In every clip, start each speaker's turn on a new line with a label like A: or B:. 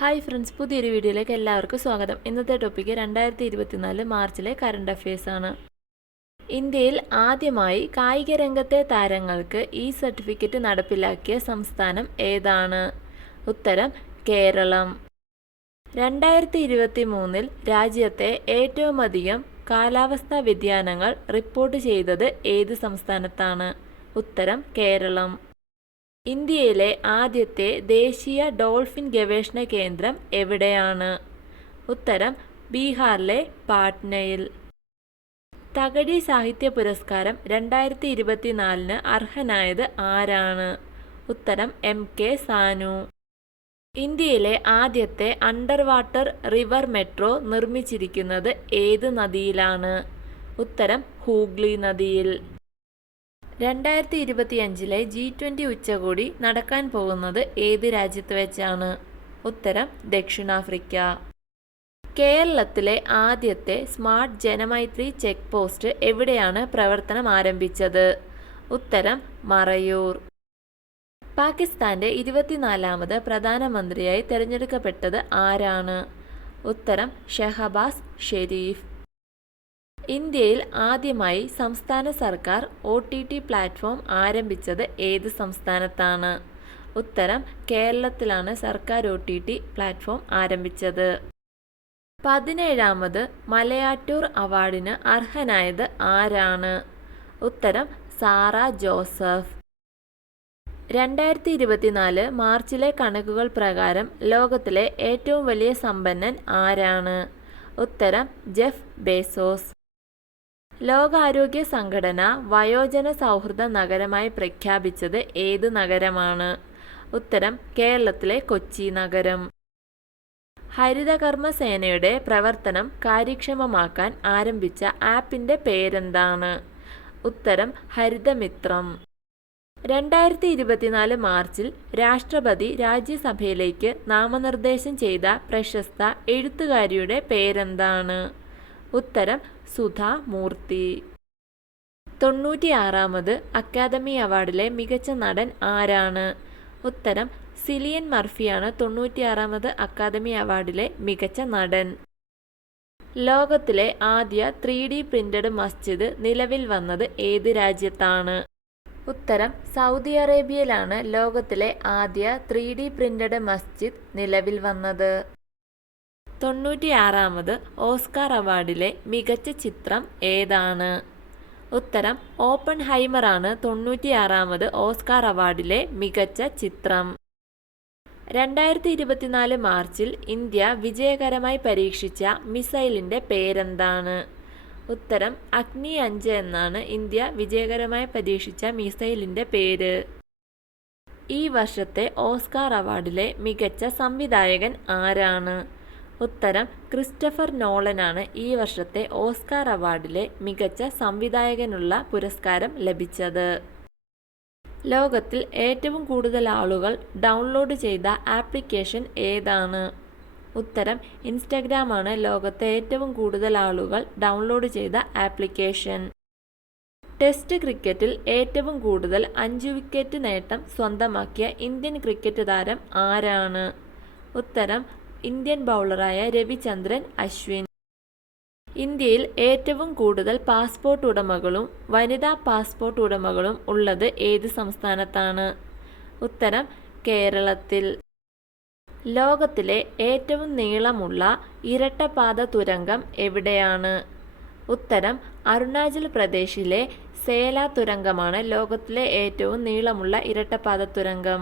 A: Hi friends പുതിയൊരു വീഡിയോയിലേക്ക് എല്ലാവർക്കും സ്വാഗതം. ഇന്നത്തെ ടോപ്പിക്ക് രണ്ടായിരത്തി ഇരുപത്തിനാല് മാർച്ചിലെ കറണ്ട് അഫയേഴ്സ് ആണ്. ഇന്ത്യയിൽ ആദ്യമായി കായിക രംഗത്തെ താരങ്ങൾക്ക് ഈ സർട്ടിഫിക്കറ്റ് നടപ്പിലാക്കിയ സംസ്ഥാനം ഏതാണ്? ഉത്തരം കേരളം. രണ്ടായിരത്തി ഇരുപത്തി മൂന്നിൽ രാജ്യത്തെ ഏറ്റവുമധികം കാലാവസ്ഥാ വ്യതിയാനങ്ങൾ റിപ്പോർട്ട് ചെയ്തത് ഏത് സംസ്ഥാനത്താണ്? ഉത്തരം കേരളം. ഇന്ത്യയിലെ ആദ്യത്തെ ദേശീയ ഡോൾഫിൻ ഗവേഷണ കേന്ദ്രം എവിടെയാണ്? ഉത്തരം ബീഹാറിലെ പാട്നയിൽ. തകഴി സാഹിത്യ പുരസ്കാരം രണ്ടായിരത്തി ഇരുപത്തിനാലിന് അർഹനായത് ആരാണ്? ഉത്തരം എം കെ സാനു. ഇന്ത്യയിലെ ആദ്യത്തെ അണ്ടർ വാട്ടർ റിവർ മെട്രോ നിർമ്മിച്ചിരിക്കുന്നത് ഏത് നദിയിലാണ്? ഉത്തരം ഹൂഗ്ലി നദിയിൽ. രണ്ടായിരത്തി ഇരുപത്തിയഞ്ചിലെ ജി ട്വന്റി ഉച്ചകോടി നടക്കാൻ പോകുന്നത് ഏത് രാജ്യത്ത് വെച്ചാണ്? ഉത്തരം ദക്ഷിണാഫ്രിക്ക. കേരളത്തിലെ ആദ്യത്തെ സ്മാർട്ട് ജനമൈത്രി ചെക്ക് പോസ്റ്റ് എവിടെയാണ് പ്രവർത്തനം ആരംഭിച്ചത്? ഉത്തരം മറയൂർ. പാകിസ്ഥാന്റെ ഇരുപത്തിനാലാമത് പ്രധാനമന്ത്രിയായി തിരഞ്ഞെടുക്കപ്പെട്ടത് ആരാണ്? ഉത്തരം ഷെഹബാസ് ഷെരീഫ്. ഇന്ത്യയിൽ ആദ്യമായി സംസ്ഥാന സർക്കാർ ഒ ടി ടി പ്ലാറ്റ്ഫോം ആരംഭിച്ചത് ഏത് സംസ്ഥാനത്താണ്? ഉത്തരം കേരളത്തിലാണ് സർക്കാർ ഒ ടി ടി പ്ലാറ്റ്ഫോം ആരംഭിച്ചത്. പതിനേഴാമത് മലയാറ്റൂർ അവാർഡിന് അർഹനായത് ആരാണ്? ഉത്തരം സാറ ജോസഫ്. രണ്ടായിരത്തി ഇരുപത്തിനാല് മാർച്ചിലെ കണക്കുകൾ പ്രകാരം ലോകത്തിലെ ഏറ്റവും വലിയ സമ്പന്നൻ ആരാണ്? ഉത്തരം ജെഫ് ബേസോസ്. ലോകാരോഗ്യ സംഘടന വയോജന സൗഹൃദ നഗരമായി പ്രഖ്യാപിച്ചത് ഏത് നഗരമാണ്? ഉത്തരം കേരളത്തിലെ കൊച്ചി നഗരം. ഹരിതകർമ്മ സേനയുടെ പ്രവർത്തനം കാര്യക്ഷമമാക്കാൻ ആരംഭിച്ച ആപ്പിന്റെ പേരെന്താണ്? ഉത്തരം ഹരിതമിത്രം. രണ്ടായിരത്തി ഇരുപത്തിനാല് മാർച്ചിൽ രാഷ്ട്രപതി രാജ്യസഭയിലേക്ക് നാമനിർദ്ദേശം ചെയ്ത പ്രശസ്ത എഴുത്തുകാരിയുടെ പേരെന്താണ്? ഉത്തരം സുധാ മൂർത്തി തൊണ്ണൂറ്റിയാറാമത് അക്കാദമി അവാർഡിലെ മികച്ച നടൻ ആരാണ്? ഉത്തരം സിലിയൻ മർഫിയാണ് തൊണ്ണൂറ്റിയാറാമത് അക്കാദമി അവാർഡിലെ മികച്ച നടൻ. ലോകത്തിലെ ആദ്യ ത്രീ ഡി പ്രിന്റഡ് മസ്ജിദ് നിലവിൽ വന്നത് ഏത് രാജ്യത്താണ്? ഉത്തരം സൗദി അറേബ്യയിലാണ് ലോകത്തിലെ ആദ്യ ത്രീ ഡി പ്രിന്റഡ് മസ്ജിദ് നിലവിൽ വന്നത്. തൊണ്ണൂറ്റിയാറാമത് ഓസ്കാർ അവാർഡിലെ മികച്ച ചിത്രം ഏതാണ്? ഉത്തരം ഓപ്പൺ ഹൈമറാണ് തൊണ്ണൂറ്റിയാറാമത് ഓസ്കാർ അവാർഡിലെ മികച്ച ചിത്രം. രണ്ടായിരത്തി ഇരുപത്തിനാല് മാർച്ചിൽ ഇന്ത്യ വിജയകരമായി പരീക്ഷിച്ച മിസൈലിന്റെ പേരെന്താണ്? ഉത്തരം അഗ്നി അഞ്ച് എന്നാണ് ഇന്ത്യ വിജയകരമായി പരീക്ഷിച്ച മിസൈലിന്റെ പേര്. ഈ വർഷത്തെ ഓസ്കാർ അവാർഡിലെ മികച്ച സംവിധായകൻ ആരാണ്? ഉത്തരം ക്രിസ്റ്റഫർ നോളനാണ് ഈ വർഷത്തെ ഓസ്കാർ അവാർഡിലെ മികച്ച സംവിധായകനുള്ള പുരസ്കാരം ലഭിച്ചത്. ലോകത്തിൽ ഏറ്റവും കൂടുതൽ ആളുകൾ ഡൗൺലോഡ് ചെയ്ത ആപ്ലിക്കേഷൻ ഏതാണ്? ഉത്തരം ഇൻസ്റ്റഗ്രാമാണ് ലോകത്തെ ഏറ്റവും കൂടുതൽ ആളുകൾ ഡൗൺലോഡ് ചെയ്ത ആപ്ലിക്കേഷൻ. ടെസ്റ്റ് ക്രിക്കറ്റിൽ ഏറ്റവും കൂടുതൽ അഞ്ച് വിക്കറ്റ് നേട്ടം സ്വന്തമാക്കിയ ഇന്ത്യൻ ക്രിക്കറ്റ് താരം ആരാണ്? ഉത്തരം ഇന്ത്യൻ ബൗളറായ രവിചന്ദ്രൻ അശ്വിൻ. ഇന്ത്യയിൽ ഏറ്റവും കൂടുതൽ പാസ്പോർട്ട് ഉടമകളും വനിതാ പാസ്പോർട്ട് ഉടമകളും ഉള്ളത് ഏത് സംസ്ഥാനത്താണ്? ഉത്തരം കേരളത്തിൽ. ലോകത്തിലെ ഏറ്റവും നീളമുള്ള ഇരട്ടപാത തുരങ്കം എവിടെയാണ്? ഉത്തരം അരുണാചൽ പ്രദേശിലെ സേല തുരങ്കമാണ് ലോകത്തിലെ ഏറ്റവും നീളമുള്ള ഇരട്ടപാത തുരങ്കം.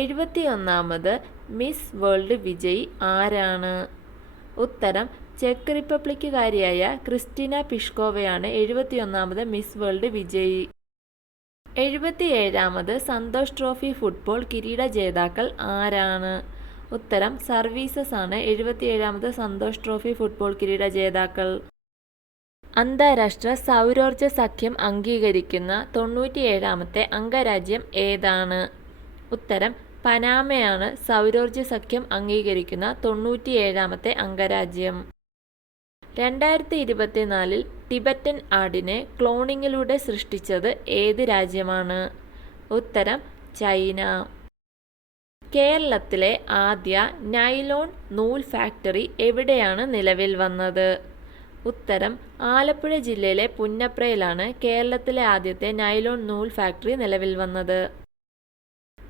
A: എഴുപത്തിയൊന്നാമത് മിസ് വേൾഡ് വിജയ് ആരാണ്? ഉത്തരം ചെക്ക് റിപ്പബ്ലിക്കുകാരിയായ ക്രിസ്റ്റീന പിഷ്കോവയാണ് എഴുപത്തിയൊന്നാമത് മിസ് വേൾഡ് വിജയി. എഴുപത്തിയേഴാമത് സന്തോഷ് ട്രോഫി ഫുട്ബോൾ കിരീട ജേതാക്കൾ ആരാണ്? ഉത്തരം സർവീസസ് ആണ് എഴുപത്തിയേഴാമത് സന്തോഷ് ട്രോഫി ഫുട്ബോൾ കിരീട ജേതാക്കൾ. അന്താരാഷ്ട്ര സൗരോർജ സഖ്യം അംഗീകരിക്കുന്ന തൊണ്ണൂറ്റിയേഴാമത്തെ അംഗരാജ്യം ഏതാണ്? ഉത്തരം പനാമയാണ് സൗരോർജ സഖ്യം അംഗീകരിക്കുന്ന തൊണ്ണൂറ്റിയേഴാമത്തെ അംഗരാജ്യം. രണ്ടായിരത്തി ഇരുപത്തിനാലിൽ ടിബറ്റൻ ആടിനെ ക്ലോണിങ്ങിലൂടെ സൃഷ്ടിച്ചത് ഏത് രാജ്യമാണ്? ഉത്തരം ചൈന. കേരളത്തിലെ ആദ്യ നൈലോൺ നൂൽ ഫാക്ടറി എവിടെയാണ് നിലവിൽ വന്നത്? ഉത്തരം ആലപ്പുഴ ജില്ലയിലെ പുന്നപ്രയിലാണ് കേരളത്തിലെ ആദ്യത്തെ നൈലോൺ നൂൽ ഫാക്ടറി നിലവിൽ വന്നത്.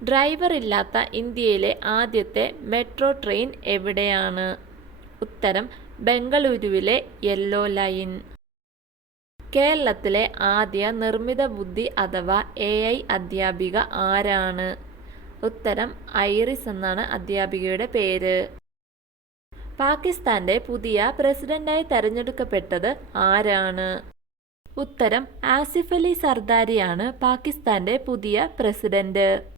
A: ഡ്രൈവർ ഇല്ലാത്ത ഇന്ത്യയിലെ ആദ്യത്തെ മെട്രോ ട്രെയിൻ എവിടെയാണ്? ഉത്തരം ബംഗളൂരുവിലെ യെല്ലോ ലൈൻ. കേരളത്തിലെ ആദ്യ നിർമ്മിത ബുദ്ധി അഥവാ എ ഐ അധ്യാപിക ആരാണ്? ഉത്തരം ഐറിസ് എന്നാണ് അധ്യാപികയുടെ പേര്. പാകിസ്ഥാന്റെ പുതിയ പ്രസിഡന്റായി തെരഞ്ഞെടുക്കപ്പെട്ടത് ആരാണ്? ഉത്തരം ആസിഫ് അലി സർദാരിയാണ് പാകിസ്ഥാന്റെ പുതിയ പ്രസിഡന്റ്.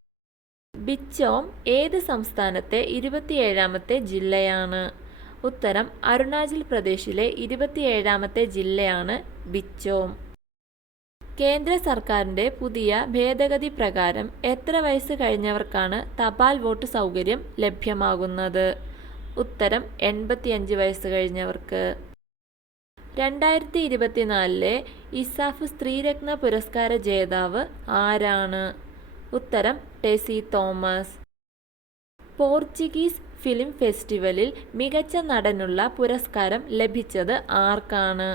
A: ബിച്ചോം ഏത് സംസ്ഥാനത്തെ ഇരുപത്തിയേഴാമത്തെ ജില്ലയാണ്? ഉത്തരം അരുണാചൽ പ്രദേശിലെ ഇരുപത്തിയേഴാമത്തെ ജില്ലയാണ് ബിച്ചോം. കേന്ദ്ര സർക്കാരിന്റെ പുതിയ ഭേദഗതി പ്രകാരം എത്ര വയസ്സ് കഴിഞ്ഞവർക്കാണ് തപാൽ വോട്ട് സൗകര്യം ലഭ്യമാകുന്നത്? ഉത്തരം എൺപത്തിയഞ്ച് വയസ്സ് കഴിഞ്ഞവർക്ക്. രണ്ടായിരത്തി ഇരുപത്തിനാലിലെ ഇസാഫ് സ്ത്രീരത്ന പുരസ്കാര ജേതാവ് ആരാണ്? ഉത്തരം ടെസി തോമസ്. പോർച്ചുഗീസ് ഫിലിം ഫെസ്റ്റിവലിൽ മികച്ച നടനുള്ള പുരസ്കാരം ലഭിച്ചത് ആർക്കാണ്?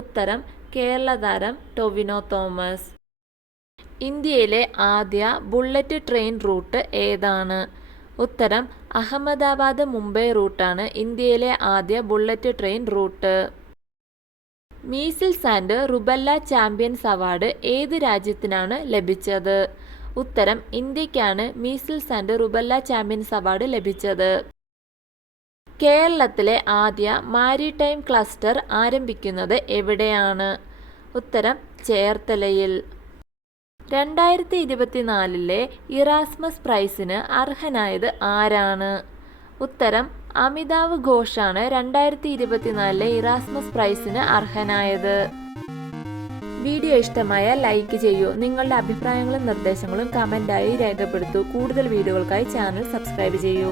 A: ഉത്തരം കേരള താരം ടൊവിനോ തോമസ്. ഇന്ത്യയിലെ ആദ്യ ബുള്ളറ്റ് ട്രെയിൻ റൂട്ട് ഏതാണ്? ഉത്തരം അഹമ്മദാബാദ് മുംബൈ റൂട്ടാണ് ഇന്ത്യയിലെ ആദ്യ bullet train route. Measles and rubella champions award ഏത് രാജ്യത്തിനാണ് ലഭിച്ചത്? ഉത്തരം ഇന്ത്യക്കാണ് measles and rubella champions award ലഭിച്ചത്. കേരളത്തിലെ ആദ്യ മാരിടൈം ക്ലസ്റ്റർ ആരംഭിക്കുന്നത് എവിടെയാണ്? ഉത്തരം ചേർത്തലയിൽ. രണ്ടായിരത്തി ഇരുപത്തിനാലിലെ ഇറാസ്മസ് പ്രൈസിന് അർഹനായത് ആരാണ്? ഉത്തരം അമിതാവ് ഘോഷാണ് രണ്ടായിരത്തി ഇരുപത്തിനാലിലെ ഇറാസ്മസ് പ്രൈസിന് അർഹനായത്.
B: വീഡിയോ ഇഷ്ടമായ ലൈക്ക് ചെയ്യൂ. നിങ്ങളുടെ അഭിപ്രായങ്ങളും നിർദ്ദേശങ്ങളും കമന്റായി രേഖപ്പെടുത്തൂ. കൂടുതൽ വീഡിയോകൾക്കായി ചാനൽ സബ്സ്ക്രൈബ് ചെയ്യൂ.